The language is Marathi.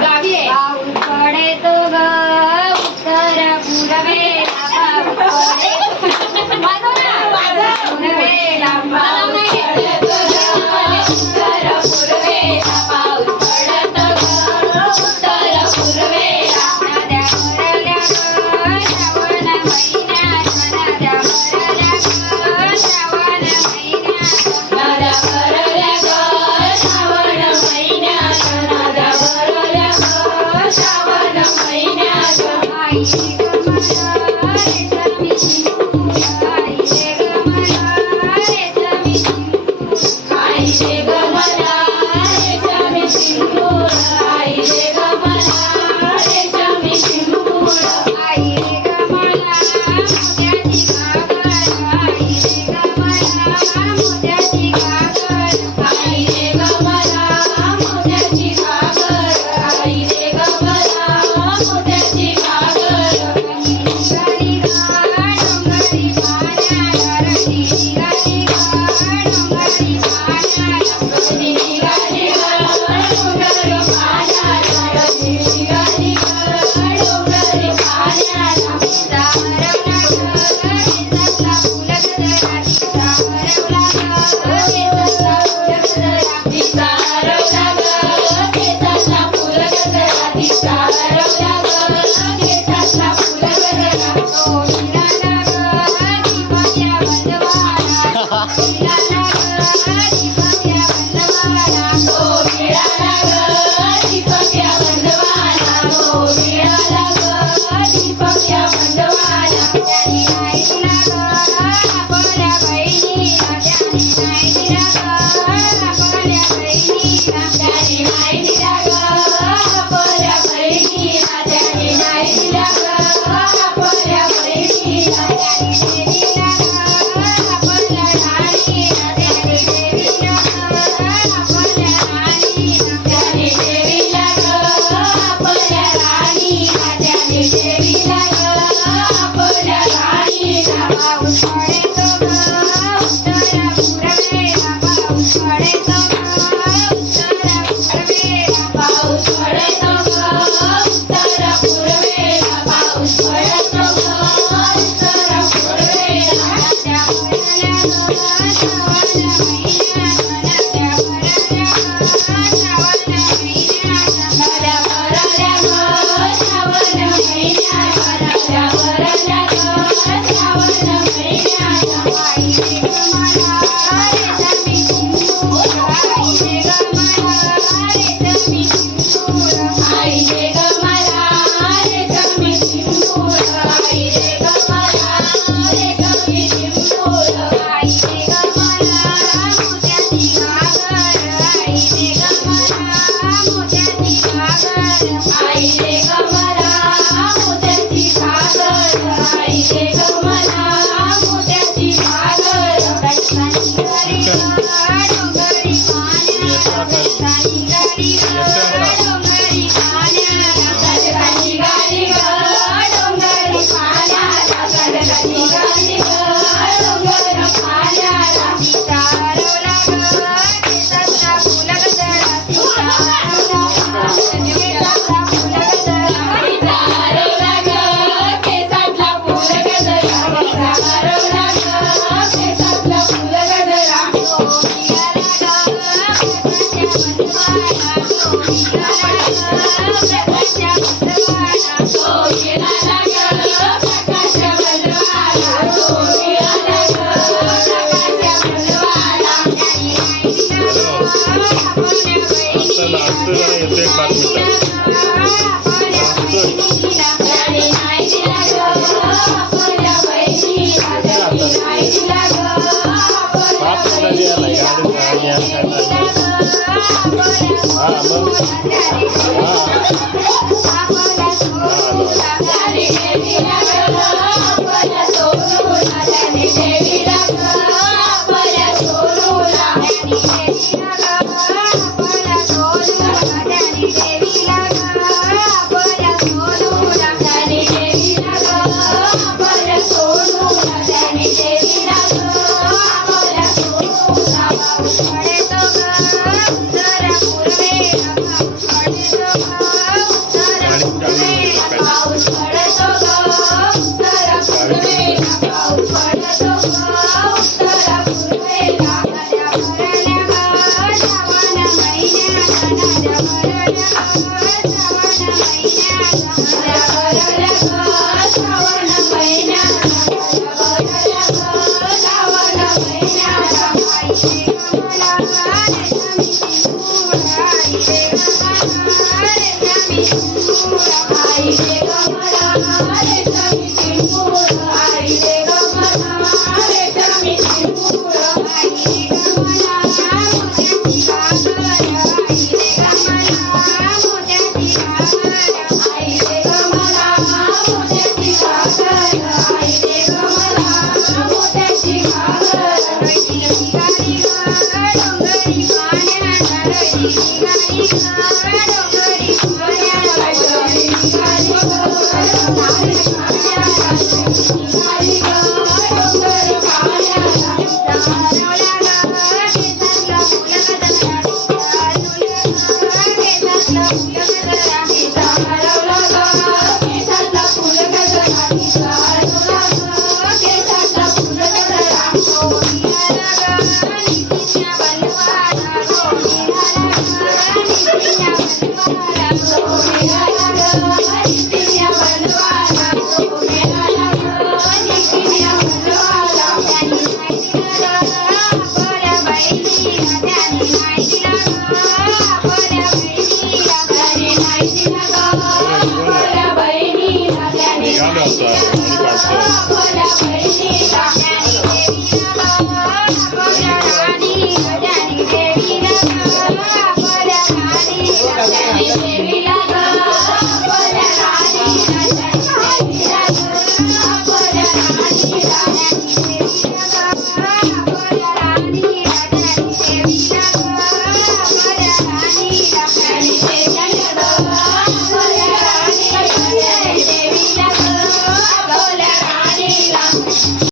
गावी आहे. पाऊस पडे तो ग उत्तर पूर्वेला पाऊस पडे पूर्वेला पाऊस पडे उत्तर पूर्वेला पाऊस पडत ग उत्तर पूर्वेला नद्या भरल्या ग श्रावण महिन्यात नद्या भरल्या ग श्रावण महिन्यात नद्या भरल्या ग श्रावण महिन्यात नद्या भरल्या ग श्रावण महिन्यात आई ग मला रेशमी सिंधूर आई ग मला रेशमी सिंधूर आई ग मला रेशमी सिंधूर आई ग मला रेशमी सिंधूर आई ग मला मोत्याची घागर आई ग मला मोत्याची घागर आई ग मला मोत्याची घागर आई ग मला मोत्याची घागर गाडी डोंगरी पाण्याला रडी गाडी डोंगरी पाण्याला रडी गाडी डोंगरी पाण्याला रडी गाडी डोंगरी पाण्याला सावरवला ग केसातला फुल गजरा सावरवला ग केसातला फुल गजरा सावरवला ग केसातला फुल गजरा सावरवला ग केसातला फुल गजरा तो हिराला ग दीपक्या बंधवाला हिराला ग दीपक्या बंधवाला तो हिराला ग दीपक्या बंधवाला तो हिराला ग दीपक्या बंधवाला त्याने नाही दिला ग आपल्या बहिणीला त्याने नाही दिला ग आपल्या बहिणीला त्याने नाही दिला ग आपल्या बहिणीला त्याने नाही दिला ग आपल्या बहिणीला त्याने दिला ग आपल्या राणीला त्याने दिला ग आपल्या राणीला त्याने दिला ग आपल्या राणीला त्याने दिला ग आपल्या राणीला पाऊस पडे तो ग उत्तर पूर्वेला पाऊस पडे तो ग उत्तर पूर्वेला पाऊस पडे तो ग उत्तर पूर्वेला पाऊस पडे तो ग उत्तर पूर्वेला नद्या भरल्या ग श्रावण महिन्यात नद्या भरल्या ग श्रावण महिन्यात नद्या भरल्या ग श्रावण महिन्यात नद्या भरल्या ग श्रावण महिन्यात आई ग मला रेशमी सिंधूर आई ग मला रेशमी सिंधूर आई ग मला रेशमी सिंधूर आई ग मला रेशमी सिंधूर आई ग मला मोत्याची घागर आई ग मला मोत्याची घागर आई ग मला मोत्याची घागर आई ग मला मोत्याची घागर रत्नाची गाडी डोंगरी पाण्याला रत्नाची गाडी डोंगरी पाण्याला रत्नाची गाडी डोंगरी पाण्याला रत्नाची गाडी डोंगरी पाण्याला सावरवला ग केसातला फुल गजरा सावरवला केसातला फुल गजरा सावरवला ग केसातला फुल गजरा सावरवला ग केसातला फुल गजरा तो हिराला ग प्रकाशच्या बंधवाला तो हिराला ग प्रकाशच्या बंधवाला तो हिराला ग प्रकाशच्या बंधवाला त्याने नाही दिला ग आपल्या बहिणीला त्याने नाही दिला ग आपल्या बहिणीला त्याने नाही दिला ग आपल्या बहिणीला त्याने नाही दिला ग आपल्या सोनूला देवीला